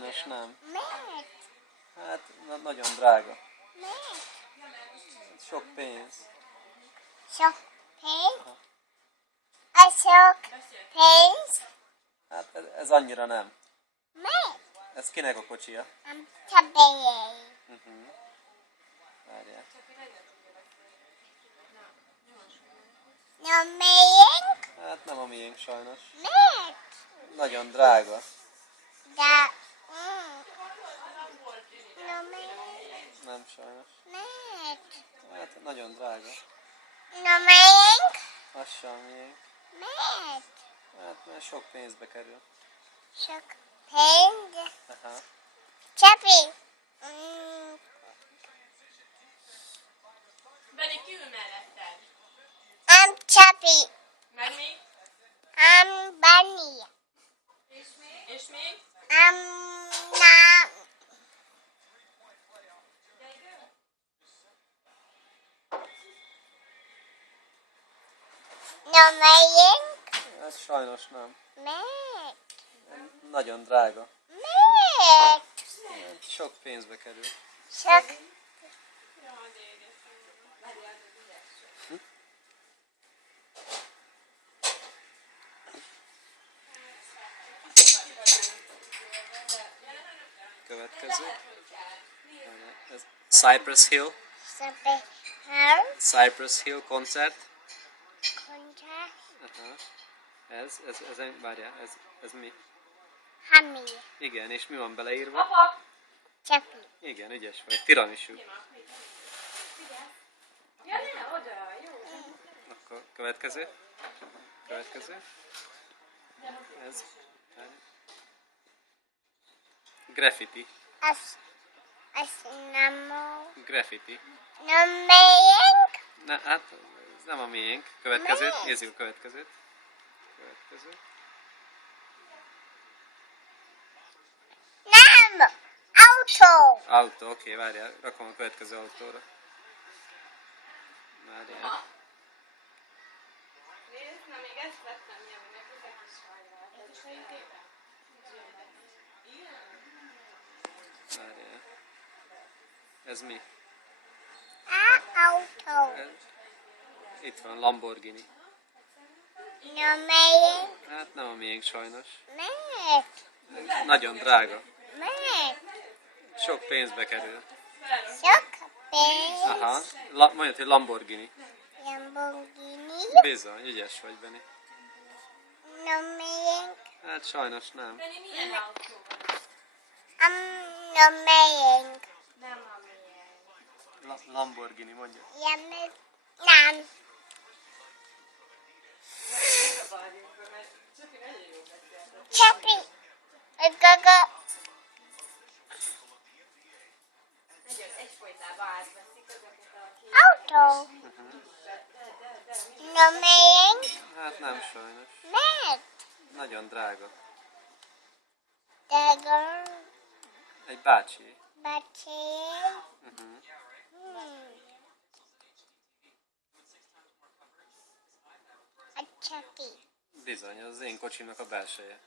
Sajnos nem. Miért? Hát nagyon drága. Miért? Sok pénz. Sok pénz? A sok pénz? Hát ez annyira nem. Miért? Ez kinek a kocsia? Csapélyé. Várjál. Na miért? Hát nem a miénk sajnos. Miért? Nagyon drága. De... Na miért? Nem sajnos. Miért? Hát nagyon drága. Na miért? Az sem a miénk. Miért? Hát mert sok pénzbe kerül. Sok pénz? Aha. Csapi! Benni, ki ül melletted? Csapi! Meg még? Bunny! És még? Na... Na miért? Hát sajnos nem. Miért? Nagyon drága. Miért? Hát sok pénzbe kerül. Sok... Következő. Ez Cypress Hill. Csapi! Her? Cypress Hill koncert. Kontra? Aha. Várjál, ez mi? Hami! Igen, és mi van beleírva? Csapi! Igen, ügyes vagy. Tiramisu. Ja, ne, oda, jó. Akkor következő. Ez. Graffiti. Az nem... Graffiti. Na miért? Hát ez nem a miénk. Következőt, Miért? nézzük a következőt. Nem! Autó! Autó, oké, várjál, rakom a következő autóra. Várjál. Nézd, na még ezt vettem jönnek, ezek is hajrá. Várjál. Ez mi? Autó! Itt van, Lamborghini. Na miért? Hát nem a miénk sajnos. Miért? Nagyon drága. Miért? Sok pénzbe kerül. Sok pénz? Aha, mondjad, hogy Lamborghini. Lamborghini? Bizony, ügyes vagy, Benni. Na miért? Hát sajnos nem. Benni, milyen autó van? Na miért? Nem a milyen. Lamborghini, mondja. Nem. Csapi! Gaga! Egyfolytában átveszik ezeket a kis... Autó! Na miért? Hát nem sajnos. Miért? Nagyon drága. Drága Egy bácsi. bácsi. A csapi. Bizony, az én kocsimnak a belseje.